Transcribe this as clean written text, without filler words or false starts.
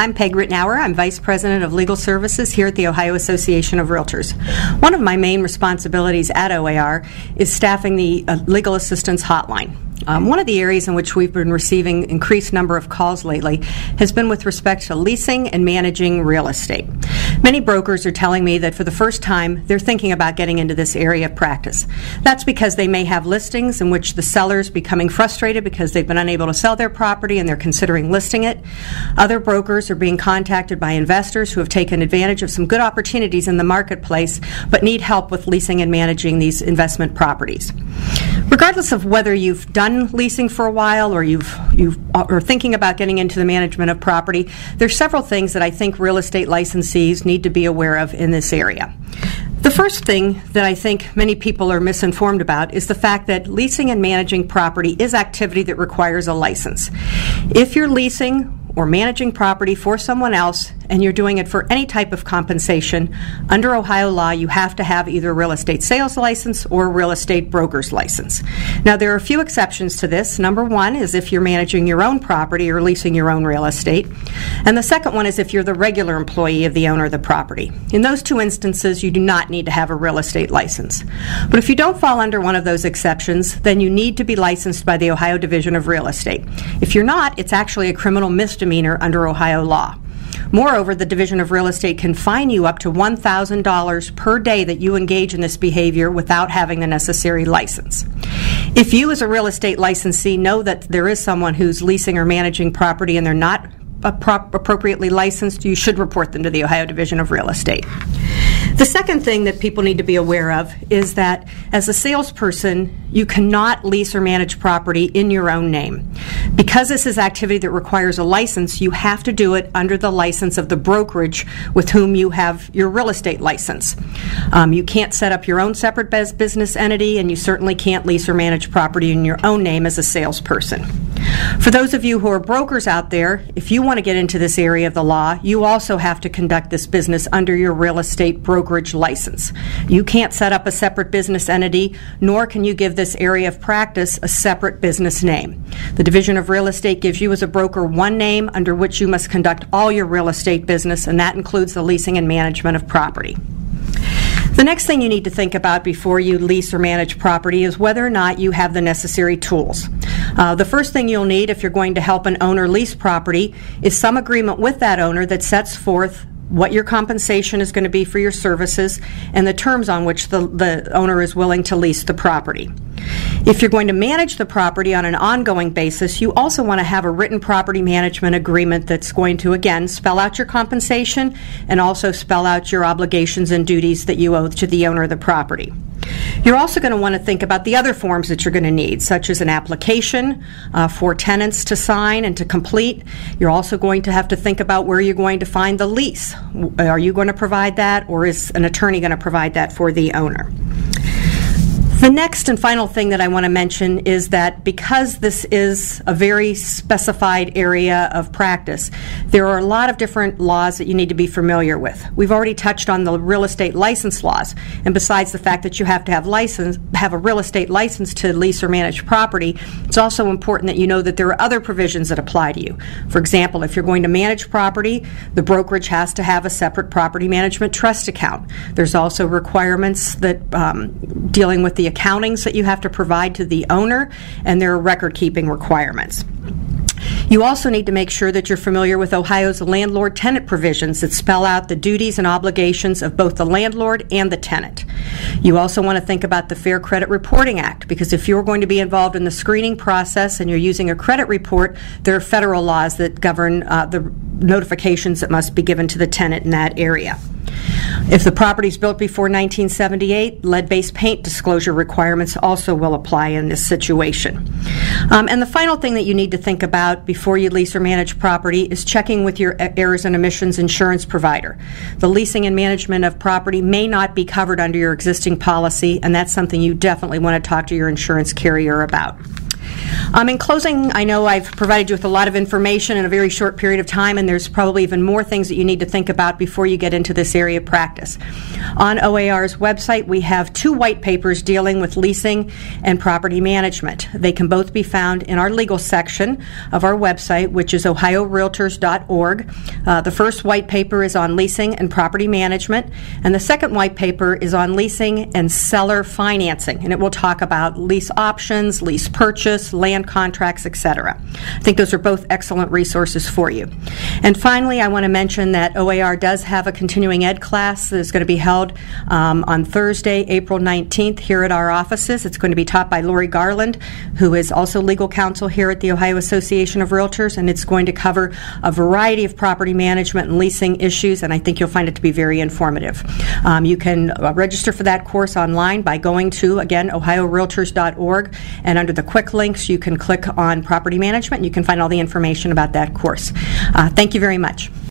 I'm Peg Ritenour. I'm Vice President of Legal Services here at the Ohio Association of Realtors. One of my main responsibilities at OAR is staffing the Legal Assistance Hotline. One of the areas in which we've been receiving increased number of calls lately has been with respect to leasing and managing real estate. Many brokers are telling me that for the first time they're thinking about getting into this area of practice. That's because they may have listings in which the seller's becoming frustrated because they've been unable to sell their property and they're considering listing it. Other brokers are being contacted by investors who have taken advantage of some good opportunities in the marketplace but need help with leasing and managing these investment properties. Regardless of whether you've done leasing for a while or you are thinking about getting into the management of property, there's several things that I think real estate licensees need to be aware of in this area. The first thing that I think many people are misinformed about is the fact that leasing and managing property is activity that requires a license. If you're leasing or managing property for someone else and you're doing it for any type of compensation, under Ohio law you have to have either a real estate sales license or a real estate broker's license. Now there are a few exceptions to this. Number one is if you're managing your own property or leasing your own real estate. And the second one is if you're the regular employee of the owner of the property. In those two instances you do not need to have a real estate license. But if you don't fall under one of those exceptions, then you need to be licensed by the Ohio Division of Real Estate. If you're not, it's actually a criminal misdemeanor under Ohio law. Moreover, the Division of Real Estate can fine you up to $1,000 per day that you engage in this behavior without having the necessary license. If you as a real estate licensee know that there is someone who's leasing or managing property and they're not appropriately licensed, you should report them to the Ohio Division of Real Estate. The second thing that people need to be aware of is that as a salesperson, you cannot lease or manage property in your own name. Because this is activity that requires a license, you have to do it under the license of the brokerage with whom you have your real estate license. You can't set up your own separate business entity, and you certainly can't lease or manage property in your own name as a salesperson. For those of you who are brokers out there, if you want to get into this area of the law, you also have to conduct this business under your real estate brokerage license. You can't set up a separate business entity, nor can you give this area of practice a separate business name. The Division of Real Estate gives you as a broker one name under which you must conduct all your real estate business, and that includes the leasing and management of property. The next thing you need to think about before you lease or manage property is whether or not you have the necessary tools. The first thing you'll need if you're going to help an owner lease property is some agreement with that owner that sets forth what your compensation is going to be for your services and the terms on which the owner is willing to lease the property. If you're going to manage the property on an ongoing basis, you also want to have a written property management agreement that's going to, again, spell out your compensation and also spell out your obligations and duties that you owe to the owner of the property. You're also going to want to think about the other forms that you're going to need, such as an application for tenants to sign and to complete. You're also going to have to think about where you're going to find the lease. Are you going to provide that, or is an attorney going to provide that for the owner? The next and final thing that I want to mention is that because this is a very specified area of practice, there are a lot of different laws that you need to be familiar with. We've already touched on the real estate license laws, and besides the fact that you have to have a real estate license to lease or manage property, it's also important that you know that there are other provisions that apply to you. For example, if you're going to manage property, the brokerage has to have a separate property management trust account. There's also requirements that dealing with the accountings that you have to provide to the owner, and there are record-keeping requirements. You also need to make sure that you're familiar with Ohio's landlord-tenant provisions that spell out the duties and obligations of both the landlord and the tenant. You also want to think about the Fair Credit Reporting Act, because if you're going to be involved in the screening process and you're using a credit report, there are federal laws that govern the notifications that must be given to the tenant in that area. If the property is built before 1978, lead-based paint disclosure requirements also will apply in this situation. And the final thing that you need to think about before you lease or manage property is checking with your errors and omissions insurance provider. The leasing and management of property may not be covered under your existing policy, and that's something you definitely want to talk to your insurance carrier about. In closing, I know I've provided you with a lot of information in a very short period of time, and there's probably even more things that you need to think about before you get into this area of practice. On OAR's website, we have 2 white papers dealing with leasing and property management. They can both be found in our legal section of our website, which is ohiorealtors.org. The first white paper is on leasing and property management, and the second white paper is on leasing and seller financing, and it will talk about lease options, lease purchase, land contracts, etc. I think those are both excellent resources for you. And finally, I want to mention that OAR does have a continuing ed class that is going to be held on Thursday, April 19th here at our offices. It's going to be taught by Lori Garland, who is also legal counsel here at the Ohio Association of Realtors, and it's going to cover a variety of property management and leasing issues, and I think you'll find it to be very informative. You can register for that course online by going to, again, ohiorealtors.org, and under the quick links you can click on property management and you can find all the information about that course. Thank you very much.